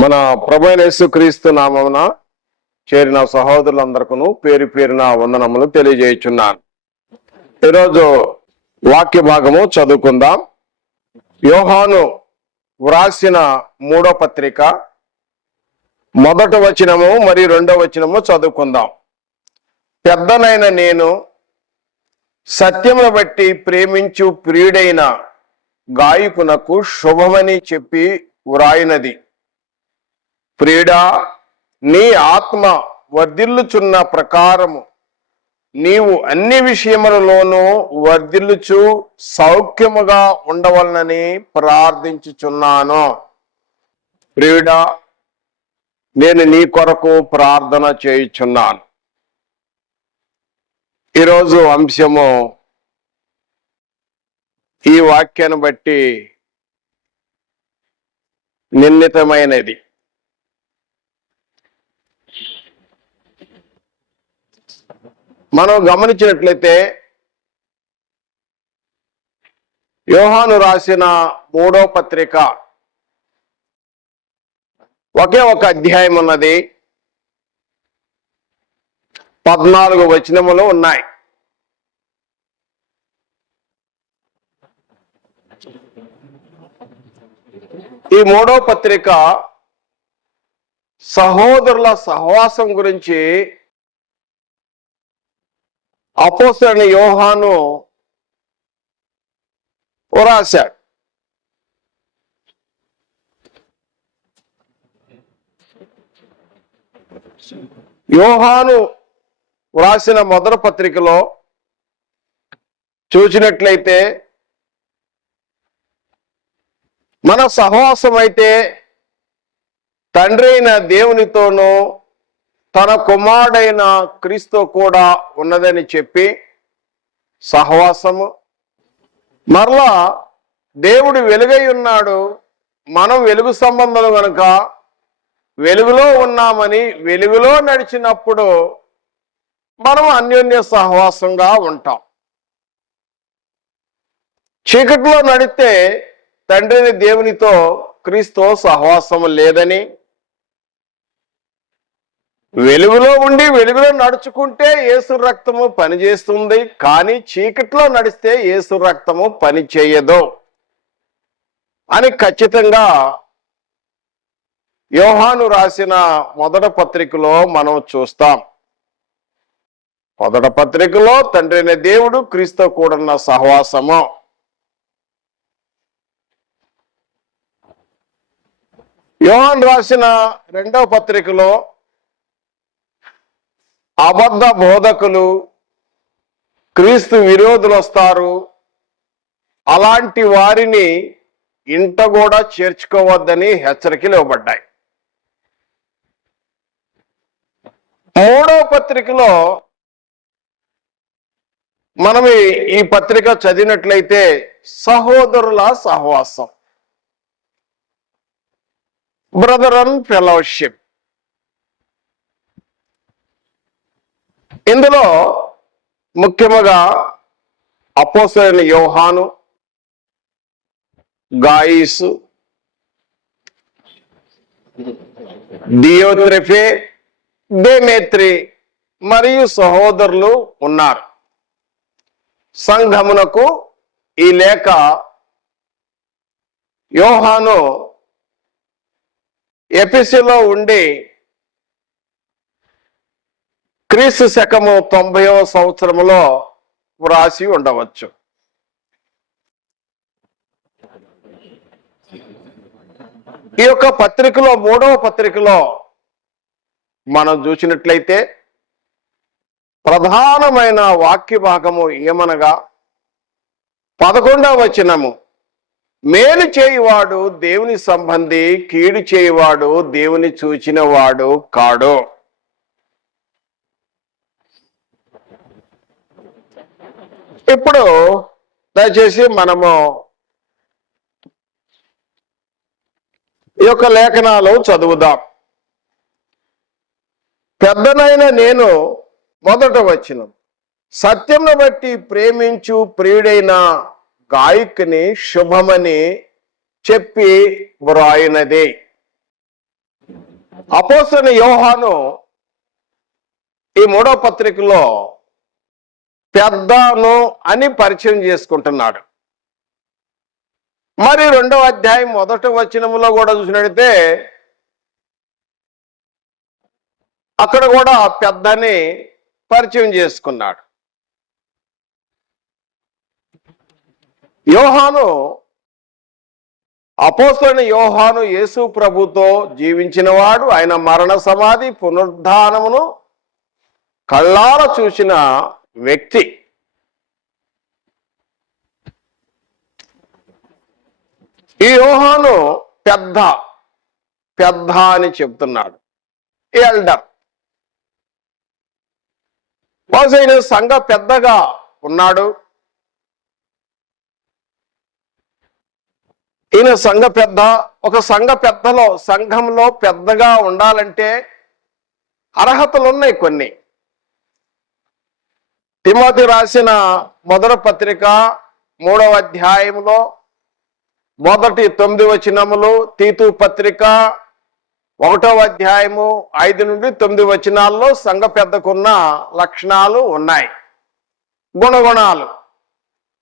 మన ప్రభువైన యేసుక్రీస్తు నామమున చేరిన సహోదరులందరికీ పేరు పేరున వందనములు తెలియజేయుచున్నాను. ఈరోజు వాక్య భాగము చదువుకుందాం. యోహాను వ్రాసిన 3వ పత్రిక 1వ వచనము మరియు 2వ వచనము చదువుకుందాం. పెద్దనైన నేను సత్యమును బట్టి ప్రేమించు ప్రియుడైన గాయకునకు శుభమని చెప్పి వ్రాయినది. ప్రియుడా, నీ ఆత్మ వర్ధిల్లుచున్న ప్రకారము నీవు అన్ని విషయములలోనూ వర్ధిల్లుచు సౌఖ్యముగా ఉండవలనని ప్రార్థించుచున్నాను. ప్రియుడా, నేను నీ కొరకు ప్రార్థన చేయుచున్నాను. ఈరోజు అంశము ఈ వాక్యాన్ని బట్టి నిర్ణీతమైనది. మనం గమనించినట్లయితే యోహాను రాసిన 3వ పత్రిక ఒకే ఒక అధ్యాయం ఉన్నది. 14 వచనములు ఉన్నాయి. ఈ 3వ పత్రిక సహోదరుల సహవాసం గురించి అపోస్తలుడైన యోహాను రాశాడు. యోహాను వ్రాసిన మొదటి పత్రికలో చూసినట్లయితే మన సహవాసం అయితే తండ్రి అయిన దేవునితోనూ తన కుమారుడైన క్రీస్తు కూడా ఉన్నదని చెప్పి సహవాసము, మరలా దేవుడు వెలుగై ఉన్నాడు, మనం వెలుగు సంబంధం కనుక వెలుగులో ఉన్నామని వెలుగులో నడిచినప్పుడు మనం అన్యోన్య సహవాసంగా ఉంటాం. చీకటిలో నడిస్తే తండ్రిని దేవునితో క్రీస్తు సహవాసము లేదని, వెలుగులో ఉండి వెలుగులో నడుచుకుంటే యేసు రక్తము పనిచేస్తుంది, కానీ చీకట్లో నడిస్తే యేసు రక్తము పని చేయదు అని ఖచ్చితంగా యోహాను రాసిన మొదటి పత్రికలో మనం చూస్తాం. మొదటి పత్రికలో తండ్రి అయిన దేవుడు క్రీస్తు కూడున్న సహవాసము. యోహాను రాసిన 2వ పత్రికలో అబద్ధ బోధకులు, క్రీస్తు విరోధులు వస్తారు. అలాంటి వారిని ఇంట కూడా చేర్చుకోవద్దని హెచ్చరికలు ఇవ్వబడ్డాయి. 3వ పత్రికలో మనం ఈ పత్రిక చదివినట్లయితే సహోదరుల సహవాసం, బ్రదర్ అండ్ ఫెలోషిప్. ఇందులో ముఖ్యముగా అపోస్తలుడైన యోహాను, గాయిసు, దియోత్రెఫే, దేమేత్రి మరియు సహోదరులు ఉన్నారు. సంఘమునకు ఈ లేఖ యోహాను ఎఫెసులో ఉండి క్రీస్తు శకము 90వ సంవత్సరంలో వ్రాసి ఉండవచ్చు. ఈ యొక్క పత్రికలో 3వ పత్రికలో మనం చూసినట్లయితే ప్రధానమైన వాక్య భాగము ఏమనగా 11వ వచనము, మేలు చేయువాడు దేవుని సంబంధి, కీడు చేయువాడు దేవుని చూచిన వాడు కాడు. ఇప్పుడు దయచేసి మనము ఈ యొక్క లేఖనాలు చదువుదాం. పెద్దనైన నేను 1వ వచనం, సత్యమును బట్టి ప్రేమించు ప్రియుడైన గాయకుని శుభమని చెప్పి వ్రాయినది. అపోస్తలుడైన యోహాను ఈ 3వ పత్రికలో పెద్దను అని పరిచయం చేసుకుంటున్నాడు. మరి 2వ అధ్యాయం 1వ వచనములో కూడా చూసినట్లయితే అక్కడ కూడా పెద్దని పరిచయం చేసుకున్నాడు. యోహాను, అపోస్తలుడైన యోహాను యేసు ప్రభుతో జీవించినవాడు. ఆయన మరణ సమాధి పునరుద్ధానమును కళ్ళారా చూసిన వ్యక్తి. ఈ యోహాను పెద్ద పెద్ద అని చెప్తున్నాడు, ఎల్డర్. ఈయన సంఘ పెద్దగా ఉన్నాడు. ఈయన సంఘ పెద్ద. ఒక సంఘంలో పెద్దగా ఉండాలంటే అర్హతలు ఉన్నాయి కొన్ని. తిమోతి రాసిన 1వ పత్రిక 3వ అధ్యాయంలో 9 వచనములు, తీతు పత్రిక 1వ అధ్యాయము 5 నుండి 9 వచనాల్లో సంఘ పెద్దకున్న లక్షణాలు ఉన్నాయి, గుణగుణాలు.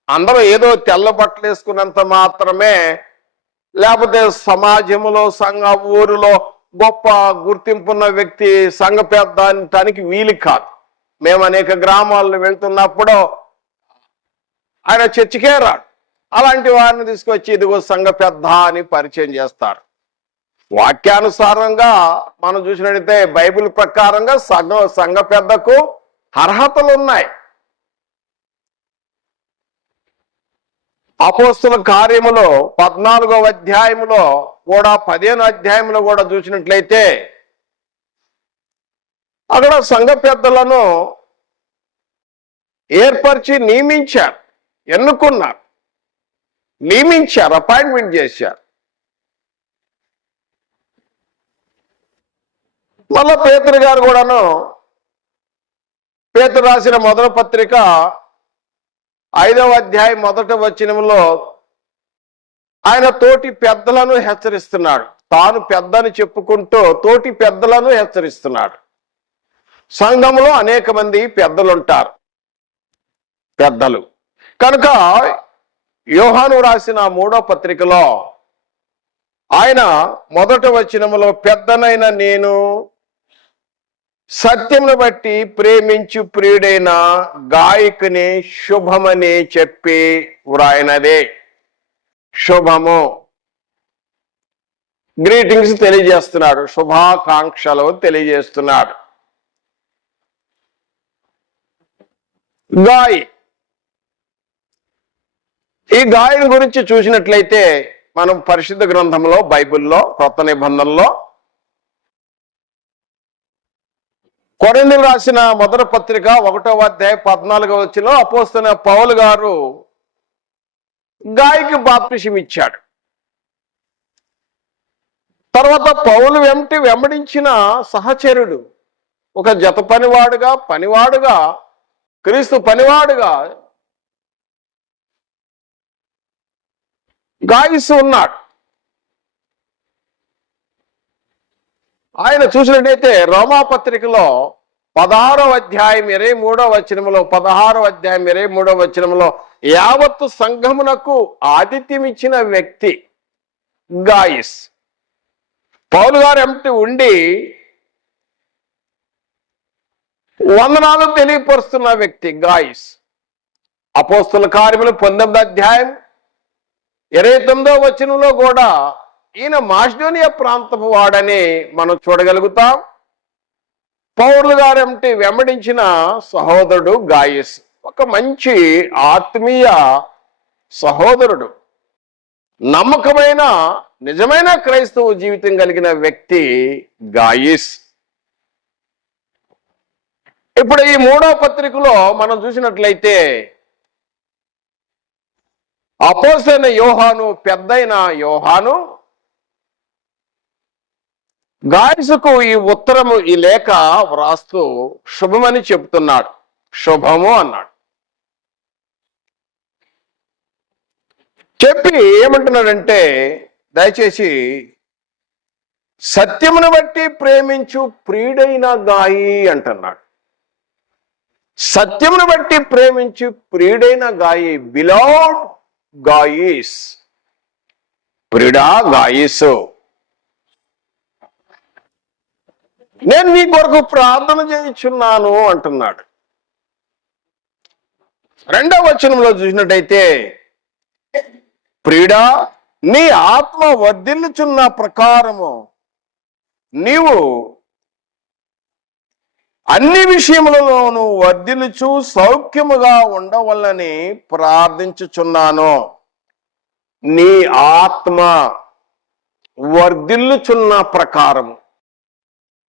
అందరూ ఏదో తెల్ల బట్టలు వేసుకున్నంత మాత్రమే, లేకపోతే సమాజంలో సంఘ ఊరిలో గొప్ప గుర్తింపున్న వ్యక్తి సంఘ పెద్ద అనటానికి వీలు కాదు. మేము అనేక గ్రామాల్లో వెళ్తున్నప్పుడు ఆయన చర్చికే రాడు. అలాంటి వారిని తీసుకొచ్చి ఇదిగో సంఘ పెద్ద అని పరిచయం చేస్తారు. వాక్యానుసారంగా మనం చూసినట్లయితే బైబిల్ ప్రకారంగా సంఘ పెద్దకు అర్హతలు ఉన్నాయి. అపోస్తుల కార్యములో 14వ అధ్యాయములో కూడా 15వ అధ్యాయంలో కూడా చూసినట్లయితే అక్కడ సంఘ పెద్దలను ఏర్పరిచి నియమించారు, ఎన్నుకున్నారు, నియమించారు, అపాయింట్మెంట్ చేశారు. మళ్ళా పేతురు గారు కూడాను పేతురు రాసిన 1వ పత్రిక 5వ అధ్యాయం 1వ వచనంలో ఆయన తోటి పెద్దలను హెచ్చరిస్తున్నాడు. తాను పెద్దని చెప్పుకుంటూ తోటి పెద్దలను హెచ్చరిస్తున్నాడు. సంఘంలో అనేక మంది పెద్దలుంటారు, పెద్దలు. కనుక యోహాను రాసిన 3వ పత్రికలో ఆయన 1వ వచనములో పెద్దనైన నేను సత్యమును బట్టి ప్రేమించు ప్రియుడైన గాయకుని శుభమని చెప్పి వ్రాయినదే. శుభము, గ్రీటింగ్స్ తెలియజేస్తున్నాడు, శుభాకాంక్షలు తెలియజేస్తున్నాడు. గాయి, ఈ గాయం గురించి చూసినట్లయితే మనం పరిశుద్ధ గ్రంథంలో బైబిల్లో క్రొత్త నిబంధనలో కొరింథీయులకు రాసిన 1వ పత్రిక 1వ అధ్యాయం 14వ వచనంలో అపోస్తలుడైన పౌలు గారు గాయకి బాప్తిసం ఇచ్చాడు. తర్వాత పౌలు వెంబడించిన సహచరుడు, ఒక జత పనివాడుగా క్రీస్తు పనివాడుగా గాయసు ఉన్నాడు. ఆయన చూసినట్టయితే రోమాపత్రికలో 16వ అధ్యాయం 23వ వచనంలో 16వ అధ్యాయం 23వ వచనంలో యావత్తు సంఘమునకు ఆతిథ్యం ఇచ్చిన వ్యక్తి గాయస్. పౌలు గారు ఉండి వందనాలు తెలియపరుస్తున్న వ్యక్తి గాయస్. అపోస్తల కార్యములు 19వ అధ్యాయం 29వ వచనంలో కూడా ఈయన మాసిడోనియా ప్రాంతపు వాడని మనం చూడగలుగుతాం. పౌలు గారు వెంబడించిన సహోదరుడు గాయస్, ఒక మంచి ఆత్మీయ సహోదరుడు, నమ్మకమైన నిజమైన క్రైస్తవ జీవితం కలిగిన వ్యక్తి గాయస్. ఇప్పుడు ఈ 3వ పత్రికలో మనం చూసినట్లయితే అపోస్తలుడైన యోహాను, పెద్దయిన యోహాను గాయసుకు ఈ ఉత్తరము, ఈ లేఖ వ్రాస్తూ శుభమని చెప్తున్నాడు. శుభము అన్నాడు. చెప్పి ఏమంటున్నాడంటే, దయచేసి సత్యమును బట్టి ప్రేమించు ప్రియుడైన గాయి అంటున్నాడు. సత్యమును బట్టి ప్రేమించు ప్రియుడైన గాయి, బిలౌడ్ గాయిస్, ప్రియుడా గాయిసు, నేను నీ కొరకు ప్రార్థన చేయించున్నాను అంటున్నాడు. 2వ వచనంలో చూసినట్టయితే, ప్రియుడా నీ ఆత్మ వర్ధిల్లుచున్న ప్రకారము నీవు అన్ని విషయములలోనూ వర్ధిల్లుచు సౌఖ్యముగా ఉండవల్లని ప్రార్థించుచున్నాను. నీ ఆత్మ వర్ధిల్లుచున్న ప్రకారము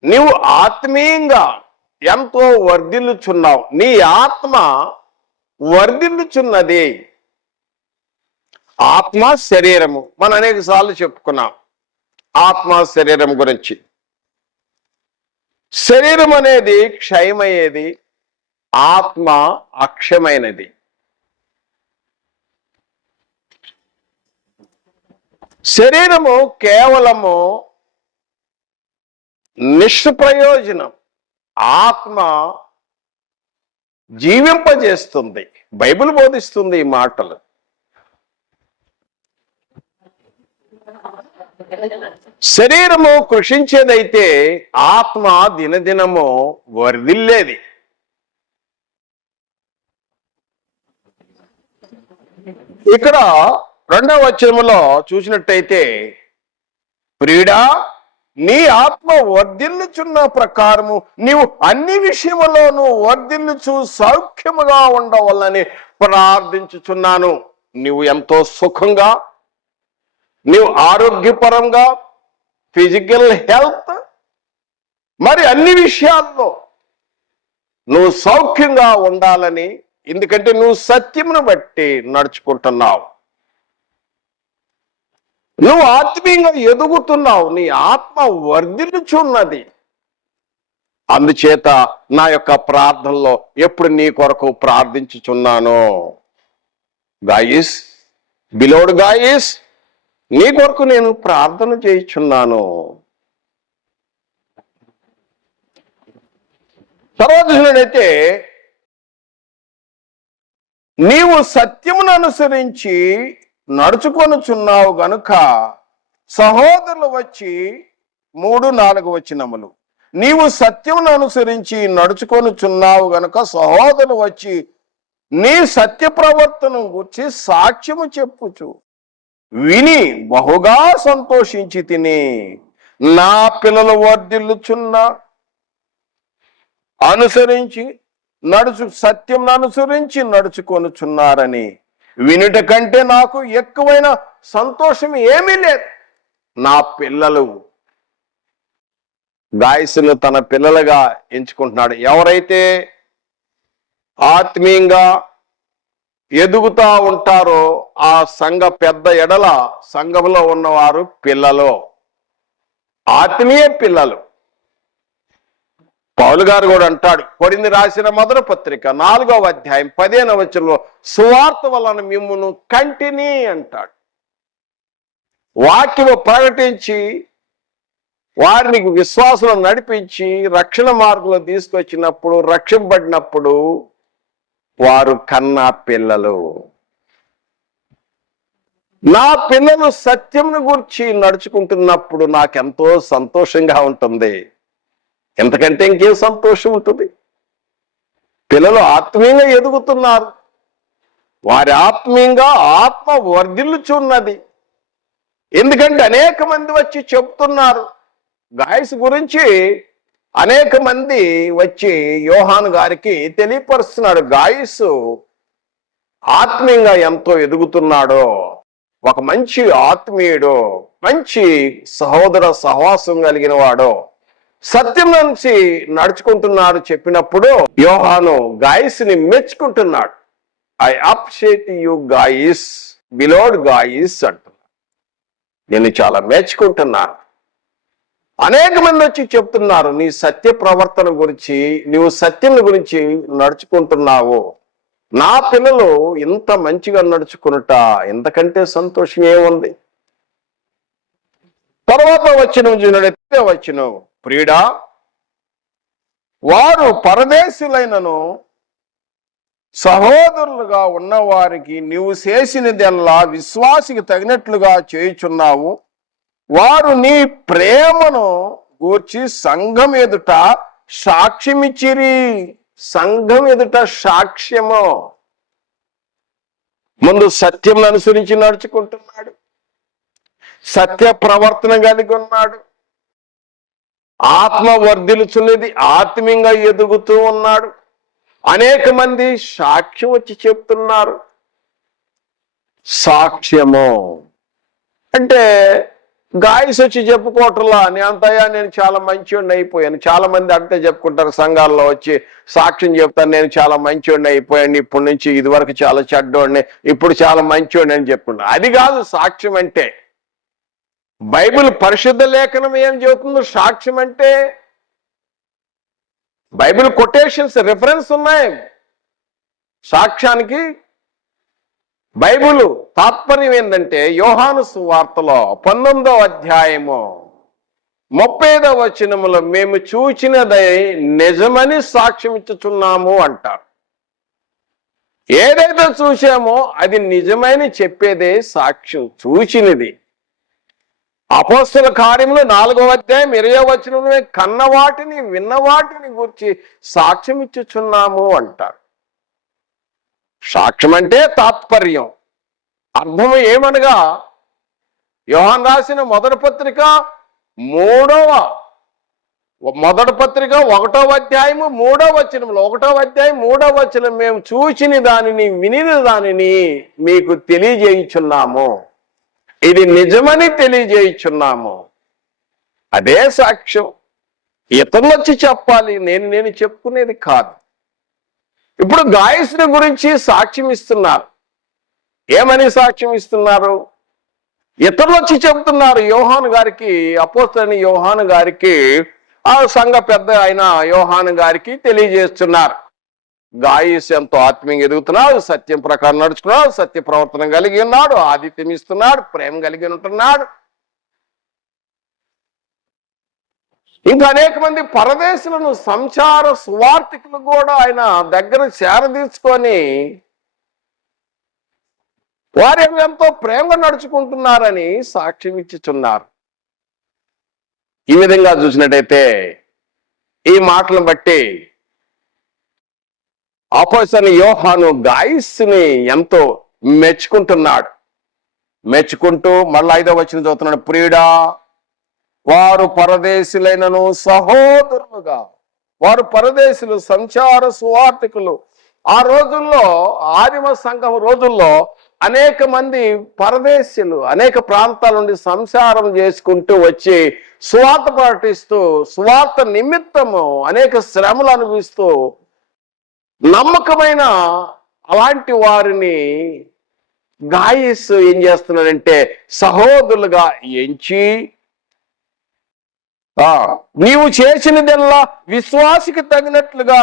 నీవు ఆత్మీయంగా ఎంతో వర్ధిల్లుచున్నావు. నీ ఆత్మ వర్ధిల్లుచున్నది. ఆత్మ శరీరము మనం అనేక సార్లు చెప్పుకున్నాం ఆత్మ శరీరం గురించి. శరీరం అనేది క్షయమయ్యేది, ఆత్మ అక్షయమైనది. శరీరము కేవలము నిష్ప్రయోజనం, ఆత్మ జీవింపజేస్తుంది. బైబిల్ బోధిస్తుంది ఈ మాటలు. శరీరము కృషించేదైతే ఆత్మ దినదినము వర్ధిల్లేది. ఇక్కడ 2వ వచనములో చూసినట్టయితే, ప్రియుడా నీ ఆత్మ వర్ధిల్లుచున్న ప్రకారము నీవు అన్ని విషయములోనూ వర్ధిల్లుచు సౌఖ్యముగా ఉండవల్లని ప్రార్థించుచున్నాను. నీవు ఎంతో సుఖంగా, నీవు ఆరోగ్యపరంగా, ఫిజికల్ హెల్త్, మరి అన్ని విషయాల్లో నువ్వు సౌఖ్యంగా ఉండాలని, ఎందుకంటే నువ్వు సత్యమును బట్టి నడుచుకుంటున్నావు, నువ్వు ఆత్మీయంగా ఎదుగుతున్నావు, నీ ఆత్మ వర్ధిల్లుచున్నది. అందుచేత నా యొక్క ప్రార్థనలో ఎప్పుడు నీ కొరకు ప్రార్థించుచున్నాను. గాయస్, బిలోడ్ గాయస్, నీ కొరకు నేను ప్రార్థన చేయుచున్నాను. తర్వాత చూసినట్లయితే, నీవు సత్యమును అనుసరించి నడుచుకొనుచున్నావు గనుక సహోదరులు వచ్చి 3-4 వచనములు, నీవు సత్యమును అనుసరించి నడుచుకొనుచున్నావు గనుక సహోదరులు వచ్చి నీ సత్య ప్రవర్తన గురించి సాక్ష్యము చెప్పుచు విని బహుగా సంతోషించి తిని, నా పిల్లలు వర్ధిల్లుచున్న అనుసరించి సత్యం అనుసరించి నడుచుకొనుచున్నారని వినుట కంటే నాకు ఎక్కువైన సంతోషం ఏమీ లేదు. నా పిల్లలు, గాయసును తన పిల్లలుగా ఎంచుకుంటున్నాడు. ఎవరైతే ఆత్మీయంగా ఎదుగుతా ఉంటారో ఆ సంఘ పెద్ద ఎడల సంఘంలో ఉన్నవారు పిల్లలు, ఆత్మీయ పిల్లలు. పౌలు గారు కూడా అంటాడు, కొరింథీ రాసిన మొదటి పత్రిక 4వ అధ్యాయం 15వ వచనంలో, సువార్త వలన మిమ్మును కంటిని అంటాడు. వాక్యము ప్రకటించి వారిని విశ్వాసం నడిపించి రక్షణ మార్గంలో తీసుకొచ్చినప్పుడు, రక్షింపబడినప్పుడు వారు కన్నా పిల్లలు. నా పిల్లలు సత్యంను గురించి నడుచుకుంటున్నప్పుడు నాకెంతో సంతోషంగా ఉంటుంది. ఎంతకంటే ఇంకేం సంతోషం ఉంటుంది? పిల్లలు ఆత్మీయంగా ఎదుగుతున్నారు, వారి ఆత్మీయంగా ఆత్మ వర్ధిల్లుచున్నది. ఎందుకంటే అనేక మంది వచ్చి చెప్తున్నారు గాయస్ గురించి. అనేక మంది వచ్చి యోహాను గారికి తెలియపరుస్తున్నాడు గాయస్ ఆత్మీయంగా ఎంతో ఎదుగుతున్నాడో, ఒక మంచి ఆత్మీయుడు, మంచి సహోదర సహవాసం కలిగిన వాడో, సత్యం నుంచి నడుచుకుంటున్నాడు చెప్పినప్పుడు యోహాను గాయస్ని మెచ్చుకుంటున్నాడు. I appreciate you Gaius, beloved Gaius అంటున్నాడు. నేను చాలా మెచ్చుకుంటున్నాను. అనేక మంది వచ్చి చెప్తున్నారు నీ సత్య ప్రవర్తన గురించి, నీవు సత్యం గురించి నడుచుకుంటున్నావు. నా పిల్లలు ఇంత మంచిగా నడుచుకునుట ఎంతకంటే సంతోషం ఏముంది? తర్వాత వచనం చూసినట్లయితే వచనం, ప్రియుడా వారు పరదేశులైనను సహోదరులుగా ఉన్నవారికి నీవు చేసినదెల్లా విశ్వాసికి తగినట్లుగా చేయుచున్నావు. వారు నీ ప్రేమను గూర్చి సంఘం ఎదుట సాక్ష్యమిచ్చిరి. సంఘం ఎదుట సాక్ష్యము. ముందు సత్యం అనుసరించి నడుచుకుంటున్నాడు, సత్య ప్రవర్తన కలిగి ఉన్నాడు, ఆత్మ వర్ధిల్చున్నది, ఆత్మీయంగా ఎదుగుతూ ఉన్నాడు. అనేక మంది సాక్ష్యం వచ్చి చెప్తున్నారు. సాక్ష్యము అంటే గాయస్ వచ్చి చెప్పుకోవట్లా అంతయ్యా నేను చాలా మంచివాడిని అయిపోయాను. చాలా మంది అంతే చెప్పుకుంటారు, సంఘాల్లో వచ్చి సాక్ష్యం చెప్తాను, నేను చాలా మంచివాడిని అయిపోయాను, ఇప్పటి నుంచి ఇదివరకు చాలా చెడ్డోడిని, ఇప్పుడు చాలా మంచివాడిని అని చెప్పుకుంటాను. అది కాదు సాక్ష్యం అంటే. బైబిల్ పరిశుద్ధ లేఖనం ఏం చెబుతుందో సాక్ష్యం అంటే? బైబిల్ కొటేషన్స్, రిఫరెన్స్ ఉన్నాయి సాక్ష్యానికి. బైబిల్ తాత్పర్యం ఏంటంటే యోహాను సువార్తలో 19వ అధ్యాయము 35వ వచనములో మేము చూచినదై నిజమని సాక్ష్యం ఇచ్చుచున్నాము అంటారు. ఏదైతే చూసామో అది నిజమని చెప్పేదే సాక్ష్యం, చూచినది. అపోస్తల కార్యములు 4వ అధ్యాయం 20వ వచనంలో కన్నవాటిని విన్నవాటిని గురించి సాక్ష్యం ఇచ్చుచున్నాము అంటారు. సాక్ష్యం అంటే తాత్పర్యం, అర్థం ఏమనగా యోహాను రాసిన మొదటి పత్రిక 1వ అధ్యాయము 3వ వచనంలో 1వ అధ్యాయం 3వ వచనం మేము చూచిన దానిని వినిన దానిని మీకు తెలియజేయుచున్నాము, ఇది నిజమని తెలియజేయుచున్నాము. అదే సాక్ష్యం. ఇతరులు వచ్చి చెప్పాలి, నేను చెప్పుకునేది కాదు. ఇప్పుడు గాయసుని గురించి సాక్ష్యం ఇస్తున్నారు. ఏమని సాక్ష్యం ఇస్తున్నారు? ఇతరులు వచ్చి చెబుతున్నారు యోహాను గారికి, అపోస్తలుడైన యోహాను గారికి, ఆ సంఘ పెద్ద అయిన యోహాను గారికి తెలియజేస్తున్నారు. గాయస్ ఎంతో ఆత్మీయంగా ఎదుగుతున్నాడు, సత్యం ప్రకారం నడుచుకున్నాడు, సత్య ప్రవర్తన కలిగి ఉన్నాడు, ఆతిథ్యం ఇస్తున్నాడు, ప్రేమ కలిగి ఉంటున్నాడు. ఇంకా అనేక మంది పరదేశులను సంచార సువార్థికులు కూడా ఆయన దగ్గర చేరదీసుకొని వారు ఎంతో ప్రేమగా నడుచుకుంటున్నారని సాక్ష్యం ఇచ్చుచున్నారు. ఈ విధంగా చూసినట్టయితే ఈ మాటలను బట్టి అపోస్తలుడైన యోహాను గాయస్సుని ఎంతో మెచ్చుకుంటూ మళ్ళీ 5వ వచనం చదువుతున్నాడు, ప్రియుడా వారు పరదేశులైనను సహోదరులుగా. వారు పరదేశులు, సంచార సువార్థికులు. ఆ రోజుల్లో, ఆదిమ సంఘం రోజుల్లో అనేక మంది పరదేశులు అనేక ప్రాంతాల నుండి సంచారం చేసుకుంటూ వచ్చి సువార్త ప్రకటిస్తూ, సువార్త నిమిత్తము అనేక శ్రమలు అనుభవిస్తూ నమ్మకమైన అలాంటి వారిని గాయస్ ఏం చేస్తున్నాడంటే సహోదరులుగా ఎంచి, నీవు చేసినదల్లా విశ్వాసికి తగినట్లుగా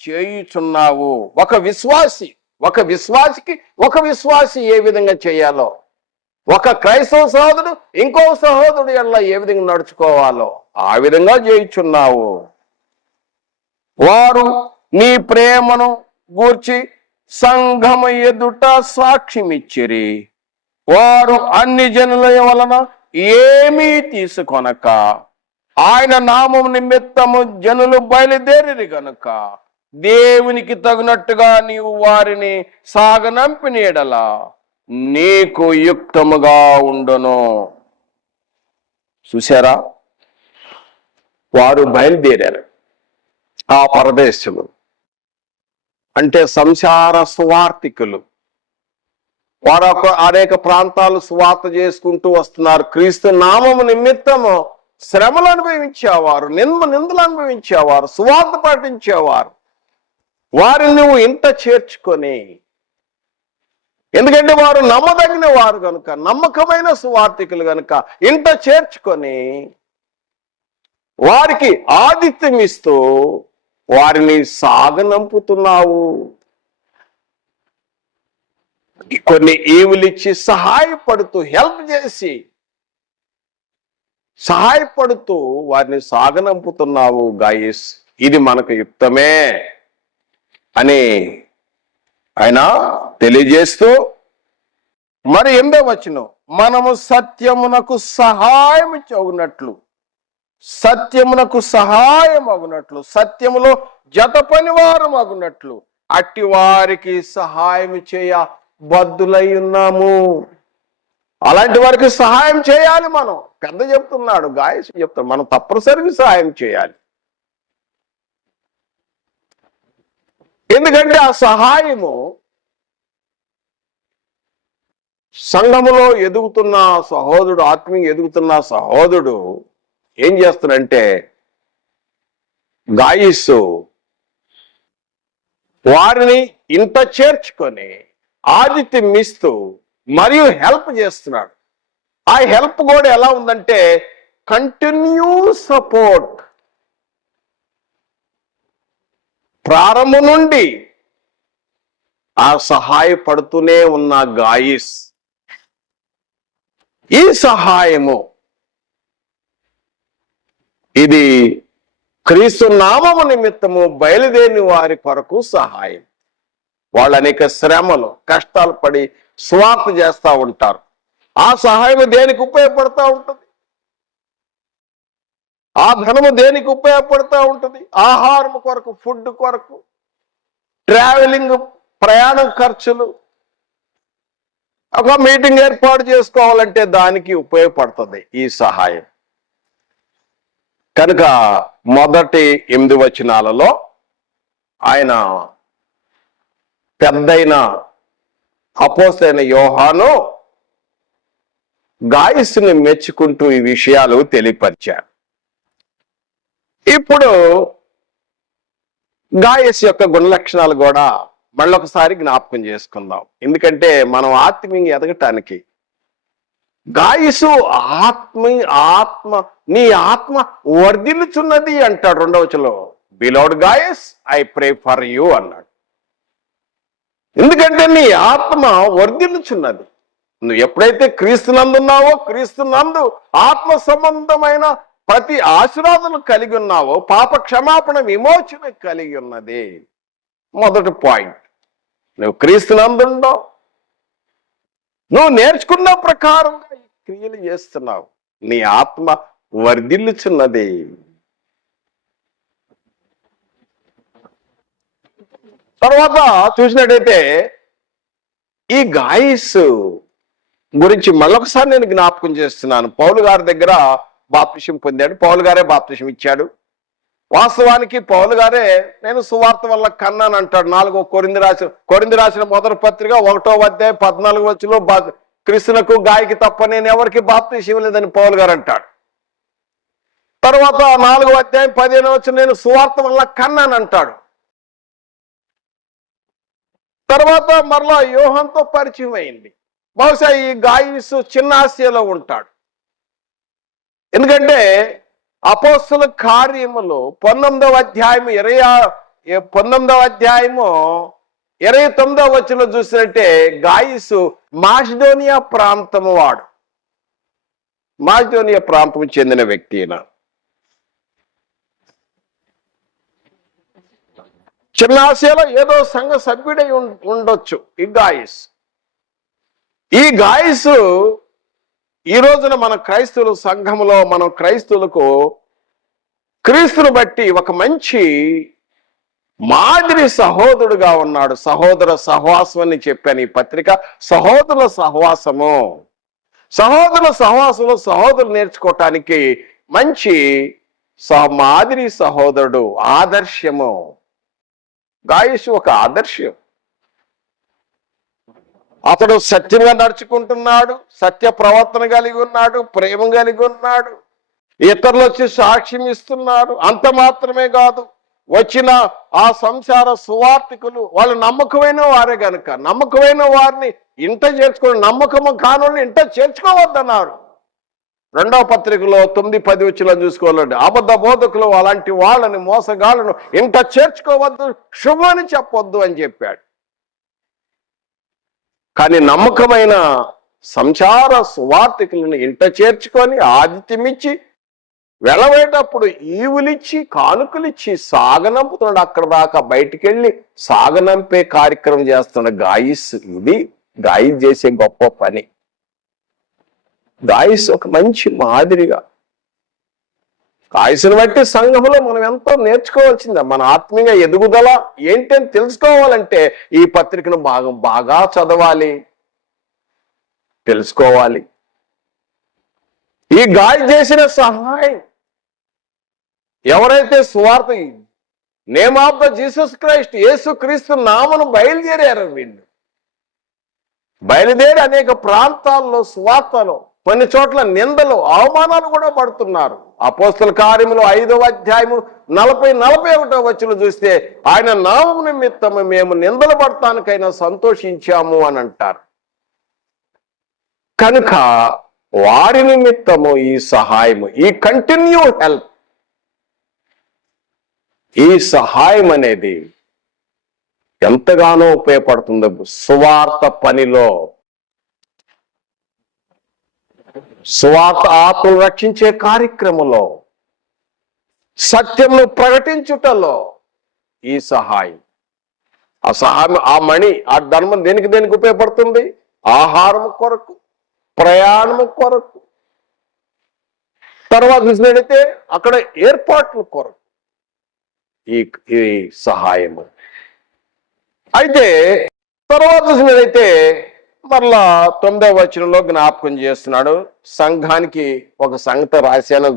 చేయుచున్నావు. ఒక విశ్వాసి ఏ విధంగా చేయాలో, ఒక క్రైస్తవ సహోదరుడు ఇంకో సహోదరుడు ఎలా ఏ విధంగా నడుచుకోవాలో ఆ విధంగా చేయుచున్నావు. వారు నీ ప్రేమను గూర్చి సంఘము ఎదుట సాక్ష్యమిచ్చిరి. వారు అన్ని జనుల వలన ఏమీ తీసుకొనక ఆయన నామం నిమిత్తము జనులు బయలుదేరి గనుక దేవునికి తగినట్టుగా నీవు వారిని సాగనంపిన యెడల నీకు యుక్తముగా ఉండును. చూసారా, వారు బయలుదేరారు. ఆ పరదేశులు అంటే సంసార సువార్థికులు. వారు అనేక ప్రాంతాలు సువార్త చేసుకుంటూ వస్తున్నారు. క్రీస్తు నామము నిమిత్తము శ్రమలు అనుభవించేవారు, నిందలు అనుభవించేవారు, సువార్త పాటించేవారు. వారిని నువ్వు ఇంట చేర్చుకొని, ఎందుకంటే వారు నమ్మదగిన వారు కనుక, నమ్మకమైన సువార్థికులు కనుక ఇంట చేర్చుకొని వారికి ఆతిథ్యం ఇస్తూ వారిని సాగనంపుతున్నావు. కొన్ని ఈవులిచ్చి సహాయపడుతూ హెల్ప్ చేసి సహాయపడుతూ వారిని సాగనంపుతున్నావు గాయస్, ఇది మనకు యుక్తమే అని ఆయన తెలియజేస్తూ, మరి 8వ వచనం, మనము సత్యమునకు సహాయం అగునట్లు, సత్యమునకు సహాయం అగునట్లు, సత్యములో జత పనివారం అగునట్లు అట్టి వారికి సహాయం చేయ బద్దులై ఉన్నాము. అలాంటి వారికి సహాయం చేయాలి. మనం పెద్ద చెప్తున్నాడు, గాయస్ చెప్తాడు, మనం తప్పనిసరిగా సహాయం చేయాలి. ఎందుకంటే ఆ సహాయము సంఘములో ఎదుగుతున్న సహోదరుడు, ఆత్మీయ ఎదుగుతున్న సహోదరుడు ఏం చేస్తాడంటే, గాయస్సు వారిని ఇంత చేర్చుకొని ఆతిథ్యం ఇస్తూ మరియు హెల్ప్ చేస్తున్నాడు. ఆ హెల్ప్ కూడా ఎలా ఉందంటే కంటిన్యూ సపోర్ట్, ప్రారంభం నుండి ఆ సహాయపడుతూనే ఉన్న గాయస్. ఈ సహాయము ఇది క్రీస్తు నామము నిమిత్తము బయలుదేరిన వారి కొరకు సహాయం. వాళ్ళు అనేక శ్రమలు కష్టాలు పడి స్వార్థ చేస్తూ ఉంటారు. ఆ సహాయం దేనికి ఉపయోగపడతా ఉంటుంది? ఆ ధనము దేనికి ఉపయోగపడతా ఉంటుంది? ఆహారం కొరకు, ఫుడ్ కొరకు, ట్రావెలింగ్, ప్రయాణం ఖర్చులు, ఒక మీటింగ్ ఏర్పాటు చేసుకోవాలంటే దానికి ఉపయోగపడుతుంది ఈ సహాయం. కనుక మొదటి 8 వచనాలలో ఆయన పెద్దయిన అపోస్తలైన యోహాను గాయస్సుని మెచ్చుకుంటూ ఈ విషయాలు తెలియపరిచారు. ఇప్పుడు గాయస్ యొక్క గుణలక్షణాలు కూడా మళ్ళొకసారి జ్ఞాపకం చేసుకుందాం. ఎందుకంటే మనం ఆత్మీయంగా ఎదగటానికి గాయసు నీ ఆత్మ వర్ధిల్లుచున్నది అంటాడు 2వ వచనంలో. బిలోడ్ guys, I pray for you అన్నాడు. ఎందుకంటే నీ ఆత్మ వర్ధిల్లుచున్నది. నువ్వు ఎప్పుడైతే క్రీస్తునందున్నావో, క్రీస్తునందు ఆత్మ సంబంధమైన ప్రతి ఆశీర్వాదాలు కలిగి ఉన్నావో, పాప క్షమాపణ విమోచన కలిగి ఉన్నది. మొదటి పాయింట్, నువ్వు క్రీస్తునందున్నావు, నువ్వు నేర్చుకున్న ప్రకారంగా ఈ క్రియలు చేస్తున్నావు, నీ ఆత్మ వర్ధిల్లుచున్నది. తర్వాత చూసినట్టయితే ఈ గాయస్ గురించి మళ్ళొకసారి నేను జ్ఞాపకం చేస్తున్నాను. పౌలు గారి దగ్గర బాప్తిసం పొందాడు, పౌలు గారే బాప్తిసం ఇచ్చాడు. వాస్తవానికి పౌలు గారే నేను సువార్త వల్ల కన్నాను అంటాడు. 4వ కొరింథీ రాసిన మొదటి పత్రిక 1వ అధ్యాయం 14వ వచనంలో క్రీస్తునకు గాయకి తప్ప నేను ఎవరికి బాప్తిసం ఇవ్వలేదని పౌలు గారు అంటాడు. తర్వాత 4వ అధ్యాయం 15వ వచనం నేను సువార్త వల్ల కన్నాను అంటాడు. తర్వాత మరలా యోహానుతో పరిచయం అయింది. బహుశా ఈ గాయసు చిన్న ఆసియాలో ఉంటాడు. ఎందుకంటే అపోస్తల కార్యములు 19వ అధ్యాయము 29వ వచనంలో చూసినట్టే గాయసు మాసిదోనియా ప్రాంతము వాడు, మాసిదోనియా ప్రాంతం చెందిన వ్యక్తి. చిన్న ఆసియాలో ఏదో సంఘ సభ్యుడై ఉండొచ్చు ఈ గాయసు ఈ రోజున మన క్రైస్తవుల సంఘంలో మనం క్రైస్తవులకు క్రీస్తును బట్టి ఒక మంచి మాదిరి సహోదరుడుగా ఉన్నాడు. సహోదర సహవాసం అని చెప్పాను ఈ పత్రిక. సహోదరుల సహవాసము, సహోదరుల సహవాసంలో సహోదరులు నేర్చుకోవటానికి మంచి మాదిరి సహోదరుడు, ఆదర్శము. గాయసు ఒక ఆదర్శం. అతడు సత్యంగా నడుచుకుంటున్నాడు, సత్య ప్రవర్తన కలిగి ఉన్నాడు, ప్రేమ కలిగి ఉన్నాడు, ఇతరులు వచ్చి సాక్ష్యం ఇస్తున్నారు. అంత మాత్రమే కాదు, వచ్చిన ఆ సంసార సువార్థికులు వాళ్ళు నమ్మకమైన వారే గనుక నమ్మకమైన వారిని ఇంట చేర్చుకుని, నమ్మకము కానుని ఇంట చేర్చుకోవద్దన్నారు. 2వ పత్రికలో 9-10 వచనాలు చూసుకోవాలండి. అబద్ధ బోధకులు అలాంటి వాళ్ళని, మోసగాళ్ళను ఇంట చేర్చుకోవద్దు, శుభమని చెప్పొద్దు అని చెప్పాడు. కానీ నమ్మకమైన సంచార సువార్థికులను ఇంట చేర్చుకొని ఆతిథ్యమిచ్చి వెళ్ళబోయేటప్పుడు ఈవులిచ్చి కానుకలిచ్చి సాగనంపుతున్నాడు. అక్కడ దాకా బయటికి వెళ్ళి సాగనంపే కార్యక్రమం చేస్తున్నాడు గాయిస్. ఇది గాయిస్ చేసే గొప్ప పని. గాయిస్ ఒక మంచి మాదిరిగా. గాయిస్ని బట్టి సంఘంలో మనం ఎంతో నేర్చుకోవాల్సిందే. మన ఆత్మీయ ఎదుగుదల ఏంటి అని తెలుసుకోవాలంటే ఈ పత్రికను బాగా చదవాలి, తెలుసుకోవాలి. ఈ గాయస్ చేసిన సహాయం ఎవరైతే సువార్త name of the Jesus Christ, యేసు క్రీస్తు నామను బయలుదేరారు. వీళ్ళు బయలుదేరి అనేక ప్రాంతాల్లో సువార్తలో కొన్ని చోట్ల నిందలు అవమానాలు కూడా పడుతున్నారు. అపోస్తల కార్యములు 5వ అధ్యాయము 40-41 వచనం చూస్తే ఆయన నామం నిమిత్తము మేము నిందలు పడటానికైనా సంతోషించాము అని అంటారు. కనుక వారి నిమిత్తము ఈ సహాయము, ఈ కంటిన్యూ హెల్ప్, ఈ సహాయం అనేది ఎంతగానో ఉపయోగపడుతుంది సువార్త పనిలో. సువార్త ఆత్మను రక్షించే కార్యక్రమంలో, సత్యంను ప్రకటించుటలో ఈ సహాయం, ఆ సహాయం, ఆ మణి, ఆ ధర్మం దేనికి ఉపయోగపడుతుంది? ఆహారం కొరకు, ప్రయాణం కొరకు, తర్వాత చూసినట్టయితే అక్కడ ఏర్పాట్ల కొరకు ఈ సహాయము. అయితే తర్వాత చూసినట్టయితే మరలా 9వ వచనంలో జ్ఞాపకం చేస్తున్నాడు. సంఘానికి ఒక సంగతి రాశాను.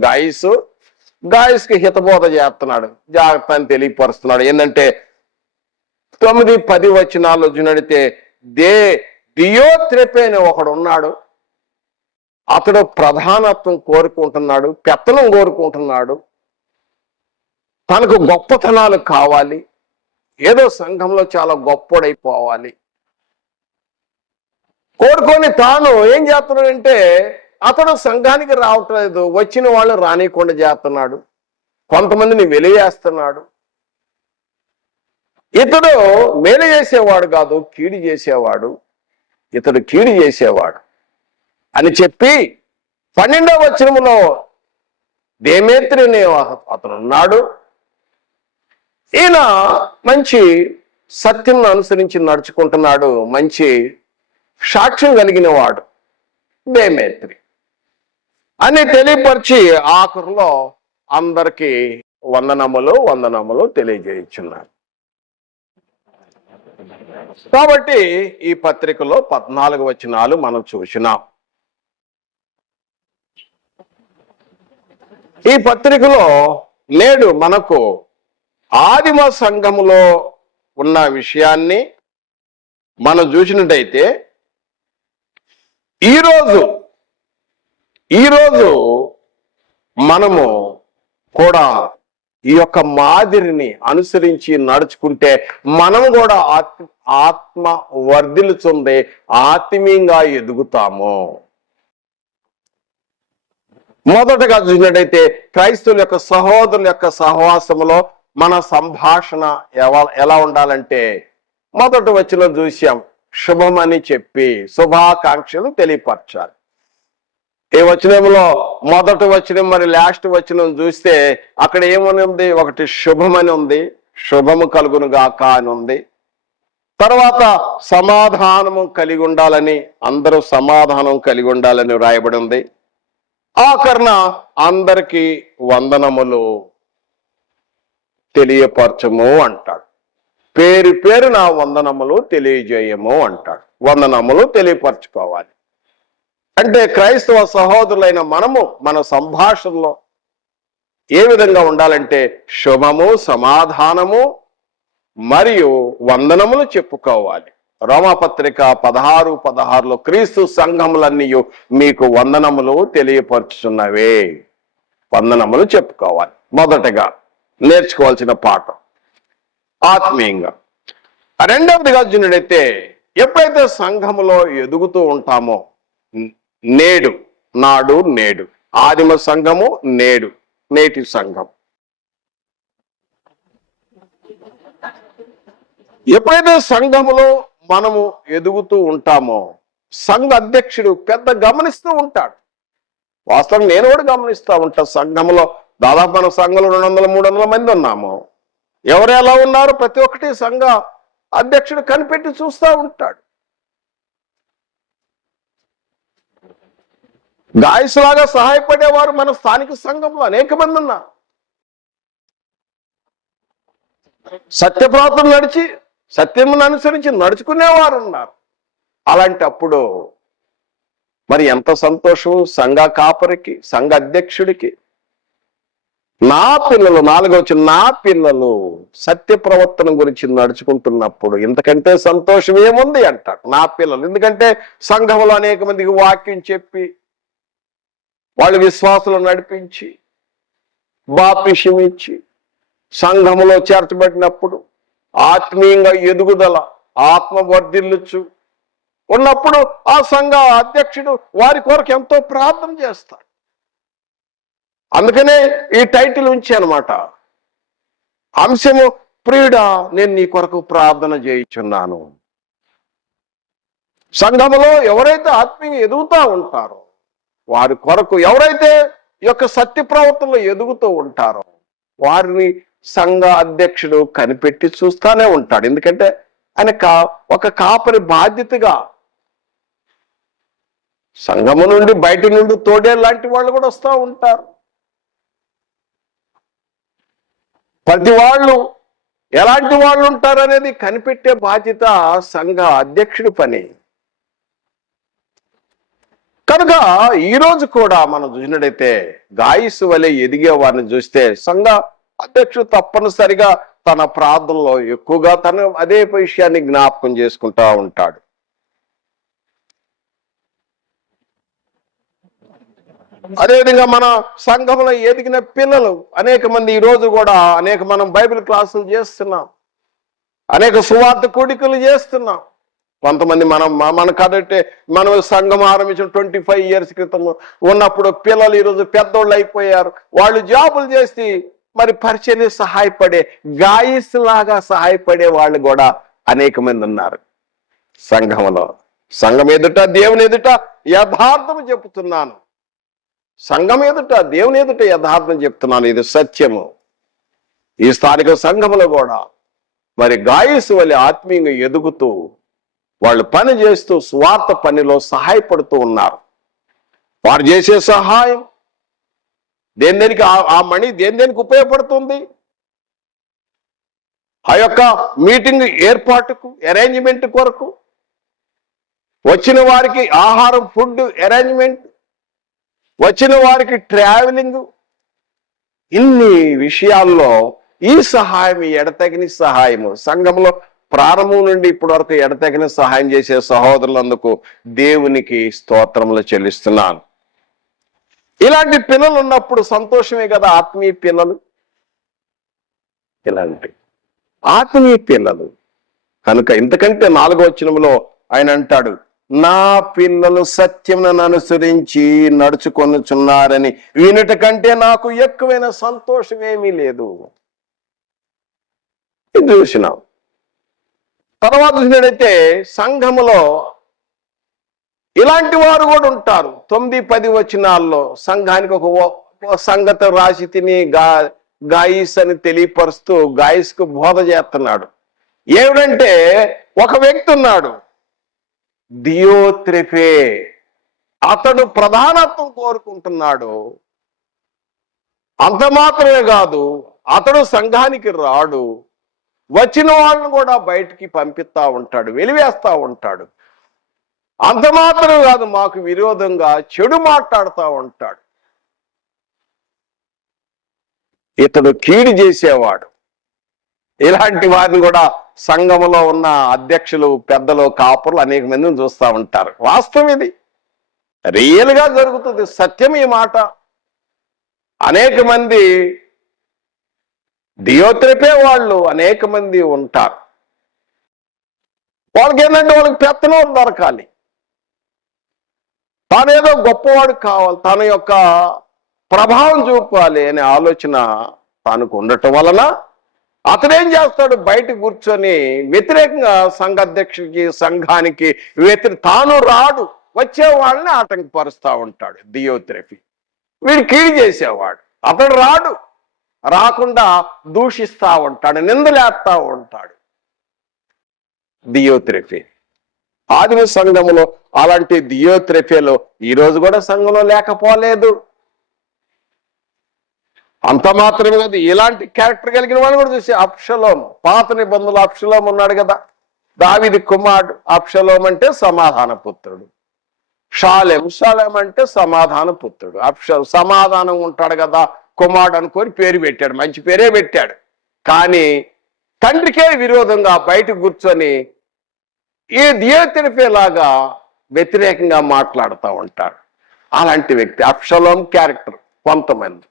గాయస్కి హితబోధ చేస్తున్నాడు, జాగ్రత్త అని తెలియపరుస్తున్నాడు. ఏంటంటే 9-10 వచనాల్లో చూసినట్టయితే దియోత్రెపే అనే ఒకడు ఉన్నాడు. అతడు ప్రధానత్వం కోరుకుంటున్నాడు, పెత్తనం కోరుకుంటున్నాడు, తనకు గొప్పతనాలు కావాలి, ఏదో సంఘంలో చాలా గొప్పడైపోవాలి కోరుకొని తాను ఏం చేస్తున్నాడంటే అతడు సంఘానికి రావట్లేదు, వచ్చిన వాళ్ళు రానికుండా చేస్తున్నాడు, కొంతమందిని వెలివేస్తున్నాడు. ఇతడు మేలు చేసేవాడు కాదు, కీడు చేసేవాడు. ఇతడు కీడు చేసేవాడు అని చెప్పి 12వ వచనములో దేమేత్రి అనే అతను ఉన్నాడు. ఈయన మంచి సత్యం అనుసరించి నడుచుకుంటున్నాడు, మంచి సాక్ష్యం కలిగిన వాడు దేమేత్రి అని తెలియపరిచి ఆఖరులో అందరికీ వందనములు తెలియజేయుచున్నాడు. కాబట్టి ఈ పత్రికలో 14 వచనాలు మనం చూసినాం. ఈ పత్రికలో నేడు మనకు ఆదిమ సంఘములో ఉన్న విషయాన్ని మనం చూసినట్టయితే ఈరోజు మనము కూడా ఈ యొక్క మాదిరిని అనుసరించి నడుచుకుంటే మనం కూడా ఆత్మ వర్ధిల్లుతుంది, ఆత్మీయంగా ఎదుగుతాము. మొదటగా చూసినట్టయితే క్రైస్తవుల యొక్క సహోదరుల యొక్క సహవాసములో మన సంభాషణ ఎలా ఉండాలంటే మొదటి వచనం చూసాం, శుభమని చెప్పి శుభాకాంక్షలు తెలియపరచాలి. ఈ వచనంలో మొదటి వచనం మరి లాస్ట్ వచనం చూస్తే అక్కడ ఏమని ఉంది? ఒకటి శుభమని ఉంది, శుభము కలుగును గాక అని ఉంది. తర్వాత సమాధానము కలిగి ఉండాలని, అందరూ సమాధానం కలిగి ఉండాలని రాయబడి ఉంది. ఆఖరణ అందరికీ వందనములు తెలియపరచము అంటాడు. పేరు నా వందనములు తెలియజేయము అంటాడు. వందనములు తెలియపరచుకోవాలి అంటే క్రైస్తవ సహోదరులైన మనము మన సంభాషణలో ఏ విధంగా ఉండాలంటే శుభము, సమాధానము మరియు వందనములు చెప్పుకోవాలి. రోమాపత్రిక 16:16లో క్రీస్తు సంఘములన్నీ మీకు వందనములు తెలియపరుచున్నవే. వందనములు చెప్పుకోవాలి. మొదటగా నేర్చుకోవాల్సిన పాఠం ఆత్మీయంగా. రెండవదిగా చూసినట్టయితే ఎప్పుడైతే సంఘములో ఎదుగుతూ ఉంటామో నేడు ఆదిమ సంఘము, నేటి సంఘం ఎప్పుడైతే సంఘములో మనము ఎదుగుతూ ఉంటామో సంఘ అధ్యక్షుడు పెద్ద గమనిస్తూ ఉంటాడు. వాస్తవం నేను కూడా గమనిస్తూ ఉంటా. సంఘంలో దాదాపు మన సంఘంలో 200-300 మంది ఉన్నాము. ఎవరు ఎలా ఉన్నారు ప్రతి ఒక్కటి సంఘ అధ్యక్షుడు కనిపెట్టి చూస్తూ ఉంటాడు. గాయసులాగా సహాయపడేవారు మన స్థానిక సంఘంలో అనేక మంది ఉన్నారు. సత్యప్రవర్తన నడిచి సత్యమును అనుసరించి నడుచుకునేవారు ఉన్నారు. అలాంటప్పుడు మరి ఎంత సంతోషం సంఘ కాపరికి, సంఘ అధ్యక్షుడికి. నా పిల్లలు 4వ వచనం, నా పిల్లలు సత్య ప్రవర్తన గురించి నడుచుకుంటున్నప్పుడు ఇంతకంటే సంతోషం ఏముంది అంటాడు. నా పిల్లలు, ఎందుకంటే సంఘంలో అనేక మందికి వాక్యం చెప్పి వాళ్ళు విశ్వాసులు నడిపించి బాప్తిసం ఇచ్చి సంఘములో చేర్చబడినప్పుడు ఆత్మీయంగా ఎదుగుదల, ఆత్మ వర్ధిల్లుచు ఉన్నప్పుడు ఆ సంఘ అధ్యక్షుడు వారి కొరకు ఎంతో ప్రార్థన చేస్తాడు. అందుకనే ఈ టైటిల్ ఉంచానమాట, అంశము ప్రియుడా నేను నీ కొరకు ప్రార్థన చేయుచున్నాను. సంఘములో ఎవరైతే ఆత్మీయంగా ఎదుగుతూ ఉంటారో వారి కొరకు, ఎవరైతే ఈ యొక్క సత్య ప్రవర్తనలో ఎదుగుతూ ఉంటారో వారిని సంఘ అధ్యక్షుడు కనిపెట్టి చూస్తానే ఉంటాడు. ఎందుకంటే ఆయన ఒక కాపరి బాధ్యతగా సంఘము నుండి బయట నుండి తోడే లాంటి వాళ్ళు కూడా వస్తూ ఉంటారు. ప్రతి వాళ్ళు ఎలాంటి వాళ్ళు ఉంటారు అనేది కనిపెట్టే బాధ్యత సంఘ అధ్యక్షుడి పని. కనుక ఈరోజు కూడా మనం చూసినట్టయితే గాయసు వలె ఎదిగే వారిని చూస్తే సంఘ అధ్యక్షుడు తప్పనిసరిగా తన ప్రార్థనలో ఎక్కువగా తను అదే విషయాన్ని జ్ఞాపకం చేసుకుంటా ఉంటాడు. అదేవిధంగా మన సంఘంలో ఎదిగిన పిల్లలు అనేక మంది ఈ రోజు కూడా మనం బైబిల్ క్లాసులు చేస్తున్నాం, అనేక సువార్త కూడికలు చేస్తున్నాం. కొంతమంది మన కాబట్టి మనం సంఘం ఆరంభించిన 25 years క్రితం ఉన్నప్పుడు పిల్లలు ఈరోజు పెద్దోళ్ళు అయిపోయారు. వాళ్ళు జాబులు చేసి మరి పరిచర్య సహాయపడే గాయస్లాగా సహాయపడే వాళ్ళు కూడా అనేక మంది ఉన్నారు సంఘంలో. సంఘం ఎదుట, దేవుని ఎదుట యథార్థం చెప్తున్నాను. సంఘం ఎదుట, దేవుని ఎదుట యథార్థం చెప్తున్నాను, ఇది సత్యము. ఈ స్థానిక సంఘములో కూడా మరి గాయసు వలె ఆత్మీయంగా ఎదుగుతూ వాళ్ళు పని చేస్తూ స్వార్థ పనిలో సహాయపడుతూ ఉన్నారు. వారు చేసే సహాయం దేనికి ఆ మనీ దేనికి ఉపయోగపడుతుంది? ఆ యొక్క మీటింగ్ ఏర్పాటుకు, అరేంజ్మెంట్ కొరకు, వచ్చిన వారికి ఆహారం, ఫుడ్ అరేంజ్మెంట్, వచ్చిన వారికి ట్రావెలింగ్, ఇన్ని విషయాల్లో ఈ సహాయం, ఎడతెగని సహాయము సంఘంలో ప్రారంభం నుండి ఇప్పటి వరకు ఎడతెగని సహాయం చేసే సహోదరులందుకు దేవునికి స్తోత్రములు చెల్లిస్తున్నాను. ఇలాంటి పిల్లలు ఉన్నప్పుడు సంతోషమే కదా ఆత్మీయ పిల్లలు. ఇలాంటి ఆత్మీయ పిల్లలు కనుక ఇంతకంటే 4వ వచనంలో ఆయన అంటాడు, నా పిల్లలు సత్యమును అనుసరించి నడుచుకొనుచున్నారని వినుట కంటే నాకు ఎక్కువైన సంతోషం ఏమీ లేదు. ఇది చూసినాం. తర్వాత చూసినట్టయితే సంఘములో ఇలాంటి వారు కూడా ఉంటారు. 9-10 వచనాల్లో సంఘానికి ఒక సంగతి రాసి తిని గాయస్ అని తెలియపరుస్తూ గాయస్కు బోధ చేస్తున్నాడు. ఏమిటంటే ఒక వ్యక్తి ఉన్నాడు, దియోత్రెఫే. అతడు ప్రధానత్వం కోరుకుంటున్నాడు. అంత మాత్రమే కాదు, అతడు సంఘానికి రాడు, వచ్చిన వాళ్ళను కూడా బయటికి పంపిస్తా ఉంటాడు, వెలివేస్తా ఉంటాడు. అంత మాత్రం కాదు, మాకు విరోధంగా చెడు మాట్లాడుతూ ఉంటాడు. ఇతడు కీడు చేసేవాడు. ఇలాంటి వారిని కూడా సంఘములో ఉన్న అధ్యక్షులు, పెద్దలు, కాపురులు అనేక మందిని చూస్తూ ఉంటారు. వాస్తవం ఇది, రియల్గా జరుగుతుంది, సత్యం ఈ మాట. అనేక మంది దియోత్రెఫే వాళ్ళు అనేక మంది ఉంటారు. వాళ్ళకి ఏంటంటే వాళ్ళకి పెత్తనం దొరకాలి, తానేదో గొప్పవాడు కావాలి, తన యొక్క ప్రభావం చూపాలి అనే ఆలోచన తనకు ఉండటం వలన అతడేం చేస్తాడు, బయట కూర్చొని వ్యతిరేకంగా సంఘ అధ్యక్షుడికి, సంఘానికి తాను రాడు, వచ్చే వాళ్ళని ఆటంకపరుస్తూ ఉంటాడు దియోత్రెఫీ. వీడు కీడు చేసేవాడు. అతడు రాకుండా దూషిస్తా ఉంటాడు, నిందలేస్తా ఉంటాడు. దియోత్రెఫే ఆదిమ సంఘములో అలాంటి దియోత్రెఫేలో ఈరోజు కూడా సంఘంలో లేకపోలేదు. అంత మాత్రమే కాదు, ఇలాంటి క్యారెక్టర్ కలిగిన వాళ్ళు కూడా చూసి అబ్షలోం, పాత నిబంధనలు అబ్షలోం ఉన్నాడు కదా, దావీదు కుమారుడు. అబ్షలోం అంటే సమాధాన పుత్రుడు. షాలెం అంటే సమాధాన పుత్రుడు. సమాధానం ఉంటాడు కదా కుమారుడు అనుకొని పేరు పెట్టాడు, మంచి పేరే పెట్టాడు. కానీ తండ్రికే విరోధంగా బయట కూర్చొని ఈ దియోత్రెఫేలాగా వ్యతిరేకంగా మాట్లాడుతూ ఉంటాడు. అలాంటి వ్యక్తి అబ్షలోం క్యారెక్టర్. కొంతమంది,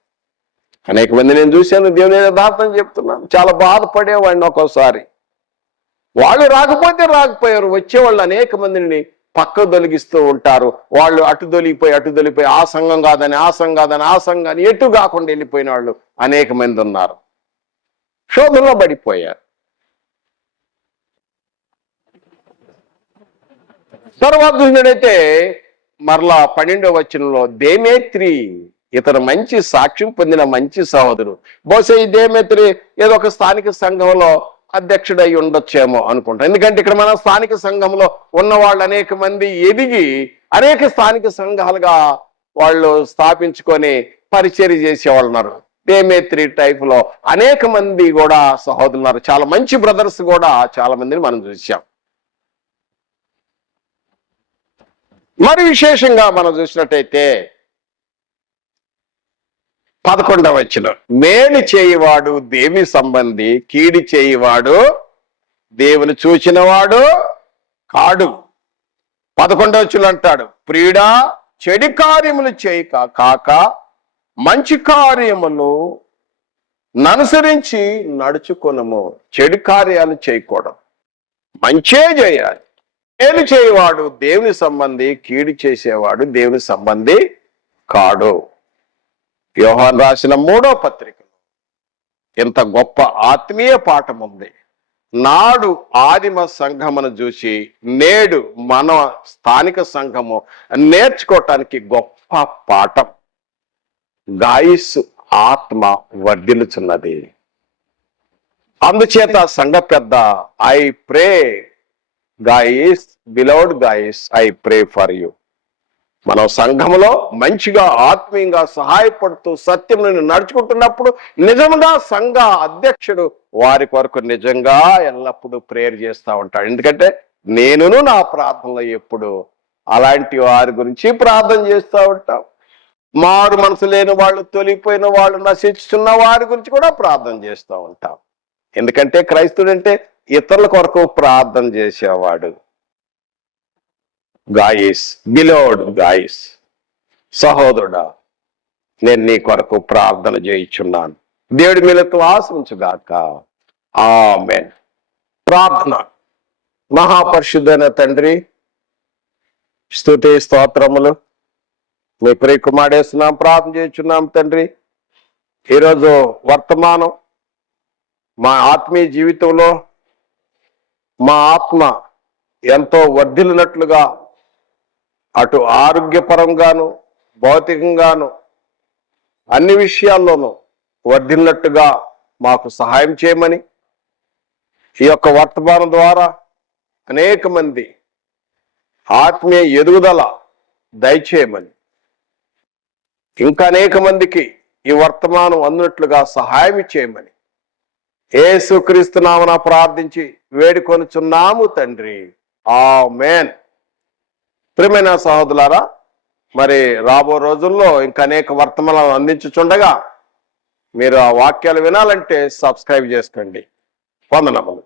అనేక మంది నేను చూశాను, దేవుని యథార్థం చెప్తున్నాను, చాలా బాధపడేవాడిని. ఒక్కోసారి వాళ్ళు రాకపోయారు, వచ్చేవాళ్ళు అనేక మందిని పక్క తొలగిస్తూ ఉంటారు. వాళ్ళు అటు తొలిగిపోయి ఆ సంఘం కాదని ఆ సంఘాన్ని ఎటు కాకుండా వెళ్ళిపోయిన వాళ్ళు అనేక మంది ఉన్నారు. శోధనలో పడిపోయారు. తర్వాత చూసినట్టయితే మరలా 12వ వచనంలో దేమేత్రి, ఇతను మంచి సాక్ష్యం పొందిన మంచి సహోదరుడు. బహుశా ఈ దేమేత్రి ఏదో ఒక స్థానిక సంఘంలో అధ్యక్షుడై ఉండొచ్చేమో అనుకుంటా. ఎందుకంటే ఇక్కడ మన స్థానిక సంఘంలో ఉన్న వాళ్ళు అనేక మంది ఎదిగి అనేక స్థానిక సంఘాలుగా వాళ్ళు స్థాపించుకొని పరిచర్య చేసేవాళ్ళు ఉన్నారు. దేమేత్రి టైప్ లో అనేక మంది కూడా సహోదరులు ఉన్నారు. చాలా మంచి బ్రదర్స్ కూడా చాలా మందిని మనం చూసాం. మరి విశేషంగా మనం చూసినట్టయితే 11వ వచనం, మేలు చేయువాడు దేవి సంబంధి, కీడి చేయువాడు దేవుని చూచినవాడు కాడు. 11వ వచనం అంటాడు, ప్రియుడా చెడు కార్యములు చేయక కాక మంచి కార్యములు ననుసరించి నడుచుకొనము. చెడు కార్యాలు చేయకూడదు, మంచే చేయాలి. మేలు చేయవాడు దేవుని సంబంధి, కీడు చేసేవాడు దేవుని సంబంధి కాడు. యోహాను రాసిన 3వ పత్రికలో ఎంత గొప్ప ఆత్మీయ పాఠం ఉంది. నాడు ఆదిమ సంఘమును చూసి నేడు మన స్థానిక సంఘము నేర్చుకోవటానికి గొప్ప పాఠం. గాయిస్ ఆత్మ వర్ధిల్లుచున్నది. అందుచేత సంఘ పెద్ద, I pray guys, beloved guys, I pray for you. మనం సంఘంలో మంచిగా ఆత్మీయంగా సహాయపడుతూ సత్యములను నడుచుకుంటున్నప్పుడు నిజంగా సంఘ అధ్యక్షుడు వారి కొరకు నిజంగా ఎల్లప్పుడూ ప్రేయర్ చేస్తూ ఉంటాడు. ఎందుకంటే నేనును నా ప్రార్థనలో ఎప్పుడు అలాంటి వారి గురించి ప్రార్థన చేస్తూ ఉంటాం. మారు మనసు లేని వాళ్ళు, తొలిపోయిన వాళ్ళు, నశిస్తున్న వారి గురించి కూడా ప్రార్థన చేస్తూ ఉంటాం. ఎందుకంటే క్రైస్తవుడు అంటే ఇతరుల కొరకు ప్రార్థన చేసేవాడు. గాయస్, బిలోడ్ గాయస్, సహోదరుడా నేను నీ కొరకు ప్రార్థన చేయించున్నాను. దేవుడి మీలతో ఆశించుగాక. ఆమేన్. ప్రార్థన. మహాపరిశుద్ధైన తండ్రి, స్తుతి స్తోత్రములు మీ ప్రియ కుమారుడేస్తున్నాం, ప్రార్థన చేయించున్నాం తండ్రి. ఈరోజు వర్తమానం మా ఆత్మీయ జీవితంలో మా ఆత్మ ఎంతో వర్ధిల్లినట్లుగా, అటు ఆరోగ్యపరంగాను భౌతికంగాను అన్ని విషయాల్లోనూ వర్ధిల్లినట్టుగా మాకు సహాయం చేయమని, ఈ యొక్క వర్తమానం ద్వారా అనేక మంది ఆత్మీయ ఎదుగుదల దయచేయమని, ఇంకా అనేక మందికి ఈ వర్తమానం అందినట్లుగా సహాయం చేయమని యేసుక్రీస్తు నామమున ప్రార్థించి వేడుకొనుచున్నాము తండ్రి. ఆమేన్. ప్రియమైన సహోదరులారా, మరి రాబో రోజుల్లో ఇంకా అనేక వర్తమానాలు అందించుచుండగా మీరు ఆ వాక్యాలు వినాలంటే సబ్స్క్రైబ్ చేసుకోండి. వందనములు.